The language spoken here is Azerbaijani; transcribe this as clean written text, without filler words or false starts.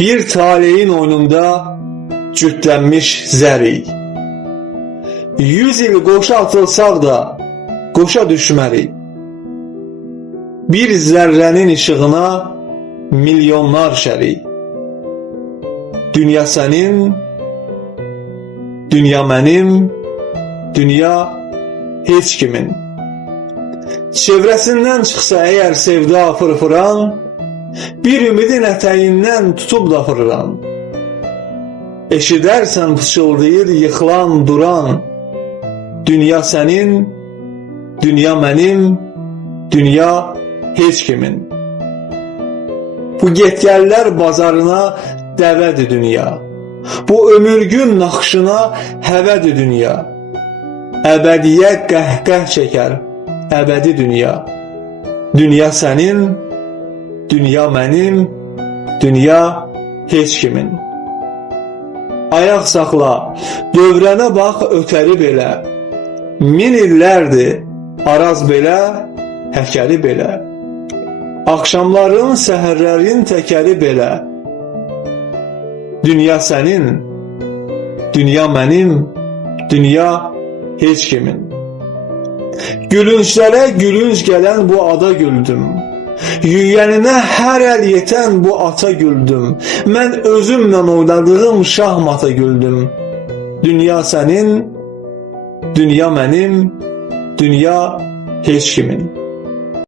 Bir taleyin oyununda cütlənmiş zərik. 100 il qoşa atılsaq da qoşa düşmərik. Bir zərrənin işığına milyonlar şərik. Dünya sənin, dünya mənim, dünya heç kimin. Çevrəsindən çıxsa əgər sevda fırfıran, bir ümidin ətəyindən tutub da fırıran. Eşidərsən fışıldayır yıxılan duran, dünya sənin, dünya mənim, dünya heç kimin. Bu get-gəllər bazarına dəvədir dünya. Bu ömürgün naxışına həvədir dünya. Əbədiyə qəhqəh çəkər əbədi dünya. Dünya sənin, dünya mənim, dünya heç kimin. Ayaq saxla, dövrənə bax ötəri belə. Min illərdir araz belə, həkəri belə. Axşamların, səhərlərin təkəri belə. Dünya sənin, dünya mənim, dünya heç kimin. Gülünclərə gülünc gələn bu ada güldüm. Yüyəninə hər əl yetən bu ata güldüm. Mən özümlə oynadığım şahmata güldüm. Dünya sənin, dünya mənim, dünya heç kimin.